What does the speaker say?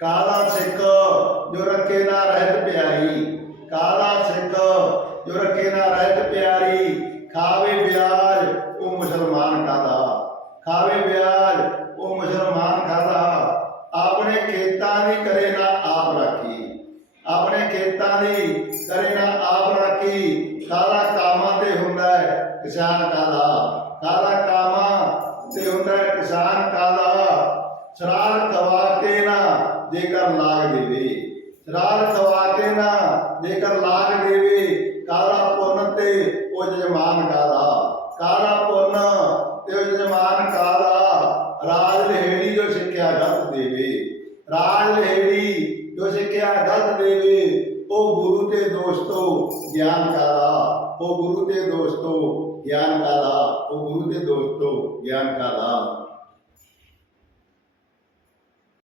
ਕਾਲਾ ਸਿੱਖ ਜੋ ਰੱਖੇ ਨਾ ਰਹਿਤ ਪਿਆਰੀ ਕਾਲਾ ਸਿੱਖ ਜੋ ਰੱਖੇ ਨਾ ਰਹਿਤ ਪਿਆਰੀ ਖਾਵੇ ਵਿਆਜ ਉਹ ਮੁਸਲਮਾਨ ਕਾਦਾ ਖਾਵੇ ਵਿਆਜ ਉਹ ਮੁਸਲਮਾਨ ਖਾਦਾ ਆਪਣੇ ਖੇਤਾਂ ਦੀ ਕਰੇ ਨਾ ਆਪ ਰਾਖੀ ਆਪਣੇ ਖੇਤਾਂ ਦੀ ਕਰੇ ਨਾ ਆਪ ਰਾਖੀ ਕਾਲਾ ਕਾਮਾਂ ਤੇ ਹੁੰਦਾ ਹੈ ਕਿਸਾਨ ਕਾਲਾ ਕਾਲਾ ਕਾਮਾਂ ਤੇ ਹੁੰਦਾ ਹੈ ਕਿਸਾਨ ਕਾਲਾ ਸਰਾਰ ਖਵਾ ਕੇ ਨਾ ਜੇਕਰ ਲਾਗ ਦੇਵੇ ਸਰਾਰ ਖਵਾ ਨਾ, ਜੇਕਰ ਲਾਗ ਦੇਵੇ, ਕਾਲਾ ਪੁੰਨ ਤੇ ਉਹ ਜਜਮਾਨ ਕਾਲਾ। ਕਾਲਾ ਪੁੰਨ ਤੇ ਉਹ ਜਜਮਾਨ ਕਾਲਾ, ਰਾਜ ਲਹੇੜੀ ਜੋ ਸਿੱਖਿਆ ਗਲਤ ਦੇਵੇ। ਰਾਜ ਲਹੇੜੀ ਜੋ ਸਿੱਖਿਆ ਗਲਤ ਦੇਵੇ, ਉਹ ਗੁਰੂ ਤੇ ਦੋਸਤੋ ਗਿਆਨ ਕਾਲਾ। ਉਹ ਗੁਰੂ ਤੇ ਦੋਸਤੋ ਗਿਆਨ ਕਾਲਾ। ਉਹ ਗੁਰੂ ਤੇ ਦੋਸਤੋ ਗਿਆਨ ਕਾਲਾ।